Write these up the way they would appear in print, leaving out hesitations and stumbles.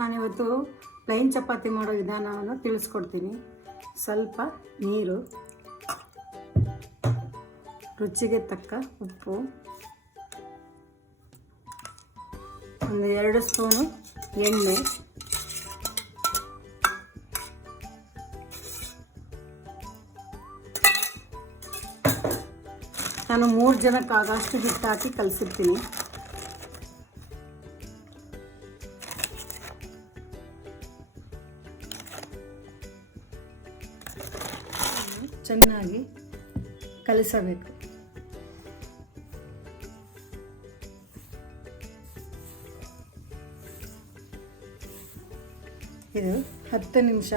ನಾನಿವತ್ತು ಪ್ಲೈನ್ ಚಪಾತಿ ಮಾಡೋ ವಿಧಾನವನ್ನು ತಿಳಿಸ್ಕೊಡ್ತೀನಿ. ಸ್ವಲ್ಪ ನೀರು, ರುಚಿಗೆ ತಕ್ಕ ಉಪ್ಪು, ಒಂದು 2 ಸ್ಪೂನು ಎಣ್ಣೆ, ನಾನು 3 ಜನಕ್ಕಾಗಷ್ಟು ಹಿಟ್ಟು ಹಾಕಿ ಕಲಸಿರ್ತೀನಿ. ಚೆನ್ನಾಗಿ ಕಲಿಸಬೇಕು. ಇದು 10 ನಿಮಿಷ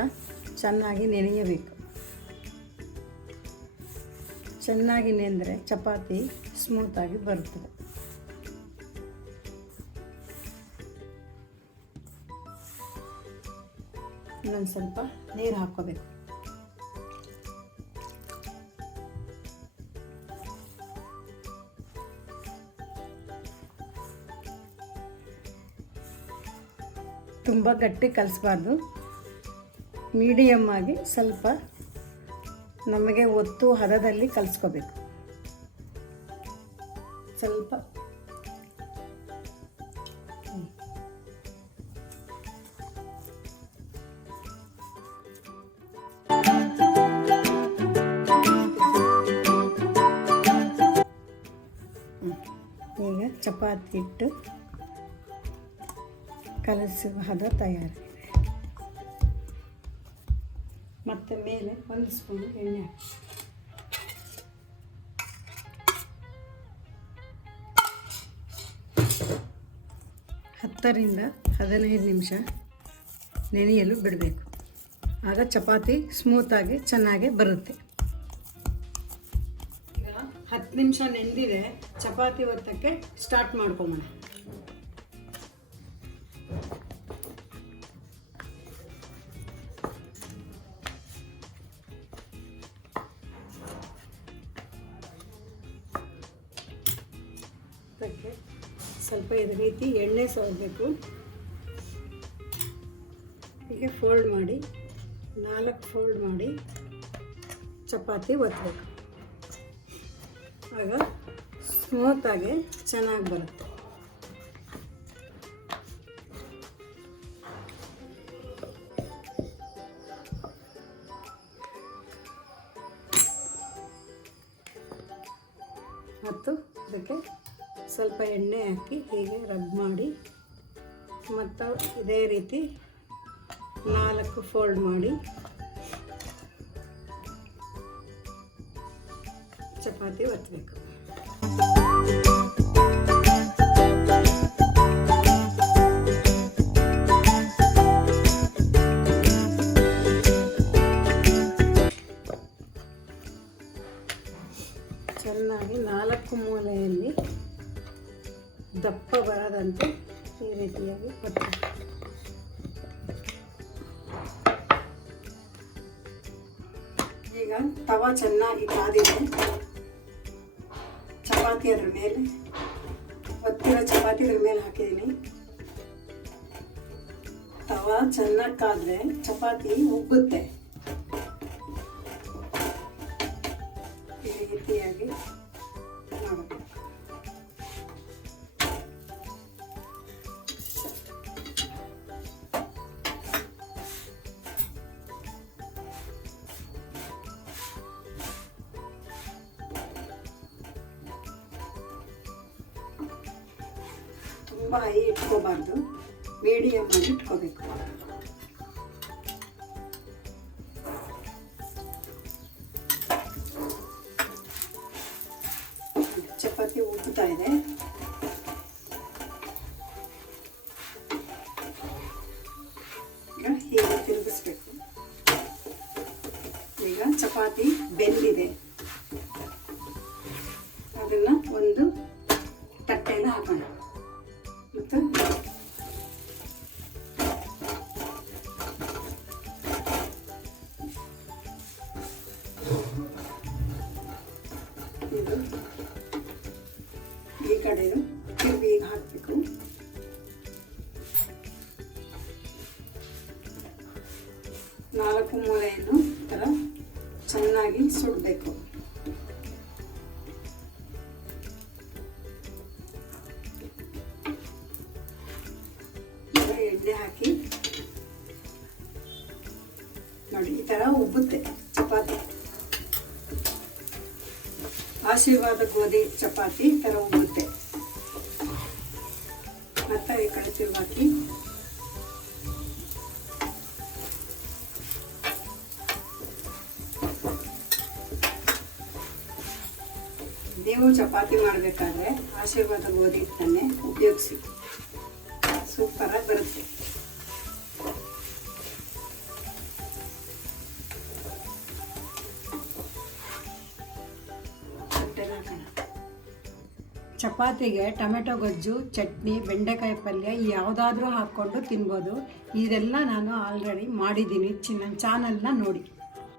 ಚೆನ್ನಾಗಿ ನೆನೆಯಬೇಕು. ಚೆನ್ನಾಗಿ ನೆಂದರೆ ಚಪಾತಿ ಸ್ಮೂತಾಗಿ ಬರುತ್ತದೆ. ಇನ್ನೊಂದು ಸ್ವಲ್ಪ ನೀರು ಹಾಕ್ಕೋಬೇಕು. ತುಂಬ ಗಟ್ಟಿ ಕಲಿಸ್ಬಾರ್ದು, ಮೀಡಿಯಮ್ ಆಗಿ ಸ್ವಲ್ಪ ನಮಗೆ ಒತ್ತು ಹದದಲ್ಲಿ ಕಲಿಸ್ಕೋಬೇಕು. ಸ್ವಲ್ಪ ಈಗ ಚಪಾತಿ ಹಿಟ್ಟು ಕಲಸುವ ಹದ ತಯಾರಿ. ಮತ್ತು ಮೇಲೆ 1 ಸ್ಪೂನ್ ಎಣ್ಣೆ ಹಾಕಿ, ಹತ್ತರಿಂದ 15 ನಿಮಿಷ ನೆನೆಯಲು ಬಿಡಬೇಕು. ಆಗ ಚಪಾತಿ ಸ್ಮೂತಾಗಿ ಚೆನ್ನಾಗಿ ಬರುತ್ತೆ. ಈಗ 10 ನಿಮಿಷ ನೆಂದಿದೆ, ಚಪಾತಿ ಒತ್ತಕ್ಕೆ ಸ್ಟಾರ್ಟ್ ಮಾಡ್ಕೊಂಬೋಣ. ಸ್ವಲ್ಪ ಇದೇ ರೀತಿ ಎಣ್ಣೆ ಸವರಬೇಕು. ಹೀಗೆ ಫೋಲ್ಡ್ ಮಾಡಿ 4 ಫೋಲ್ಡ್ ಮಾಡಿ ಚಪಾತಿ ಒತ್ತಬೇಕು. ಆಗ ಸ್ಮೂತಾಗಿ ಚೆನ್ನಾಗಿ ಬರುತ್ತೆ. ಮತ್ತು ಇದಕ್ಕೆ ಸ್ವಲ್ಪ ಎಣ್ಣೆ ಹಾಕಿ ಹೀಗೆ ರಬ್ ಮಾಡಿ, ಮತ್ತು ಇದೇ ರೀತಿ 4 ಫೋಲ್ಡ್ ಮಾಡಿ ಚಪಾತಿ ಒತ್ತಬೇಕು. ಚೆನ್ನಾಗಿ 4 ಮೂಲೆಯಲ್ಲಿ ದಪ್ಪ ಬರದಂತೆ ಈ ರೀತಿಯಾಗಿ ಒತ್ತಬೇಕು. ಈಗ ತವಾ ಚೆನ್ನಾಗಿ ಕಾದಿದೆ. ಚಪಾತಿ ಅದ್ರ ಮೇಲೆ ಒತ್ತಿರೋ ಚಪಾತಿ ಅದ್ರ ಮೇಲೆ ಹಾಕಿದ್ದೀನಿ. ತವಾ ಚೆನ್ನಾಗಿ ಕಾದ್ರೆ ಚಪಾತಿ ಉಬ್ಬುತ್ತೆ. ಈ ರೀತಿಯಾಗಿ ಮಾಡಬೇಕು. ತುಂಬ ಹೈ ಇಟ್ಕೋಬಾರ್ದು, ಮೀಡಿಯಮ್ ಆಗಿ ಇಟ್ಕೋಬೇಕು. ಚಪಾತಿ ಉಬ್ಬುತ್ತಾ ಇದೆ. ಈಗ ಹೀಗೆ ತಿರುಗಿಸ್ಬೇಕು. ಈಗ ಚಪಾತಿ ಬೆಂದಿದೆ, ಅದನ್ನು ಒಂದು ತಟ್ಟೆಯಲ್ಲಿ ಹಾಕೋಣ. ಮತ್ತು ಇದು ಈ ಕಡೆಯೂ ತಿರುಗಿ ಹಾಕಬೇಕು. 4 ಮೂಲೆಯನ್ನು ಈ ಥರ ಚೆನ್ನಾಗಿ ಸುಡಬೇಕು. ಎಣ್ಣೆ ಹಾಕಿ ನೋಡಿ, ಈ ಥರ ಉಬ್ಬುತ್ತೆ ಚಪಾತಿ. ಆಶೀರ್ವಾದ ಗೋಧಿ ಚಪಾತಿ ಈ ಥರ ಉಬ್ಬುತ್ತೆ. ಮತ್ತೆ ಈ ಕಡೆ ತಿರುವಾಕಿ ನೀವು ಚಪಾತಿ ಮಾಡಬೇಕಾದ್ರೆ ಆಶೀರ್ವಾದ ಗೋಧಿ ಹಿಟ್ಟನ್ನೇ ಉಪಯೋಗಿಸಿ, ಸೂಪರಾಗಿ ಬರುತ್ತೆ. ಚಪಾತಿಗೆ ಟೊಮೆಟೊ ಗೊಜ್ಜು, ಚಟ್ನಿ, ಬೆಂಡೆಕಾಯಿ ಪಲ್ಯ ಯಾವುದಾದ್ರೂ ಹಾಕ್ಕೊಂಡು ತಿನ್ಬೋದು. ಇದೆಲ್ಲ ನಾನು ಆಲ್ರೆಡಿ ಮಾಡಿದ್ದೀನಿ. ನನ್ನ ಚಾನಲ್ನ ನೋಡಿ.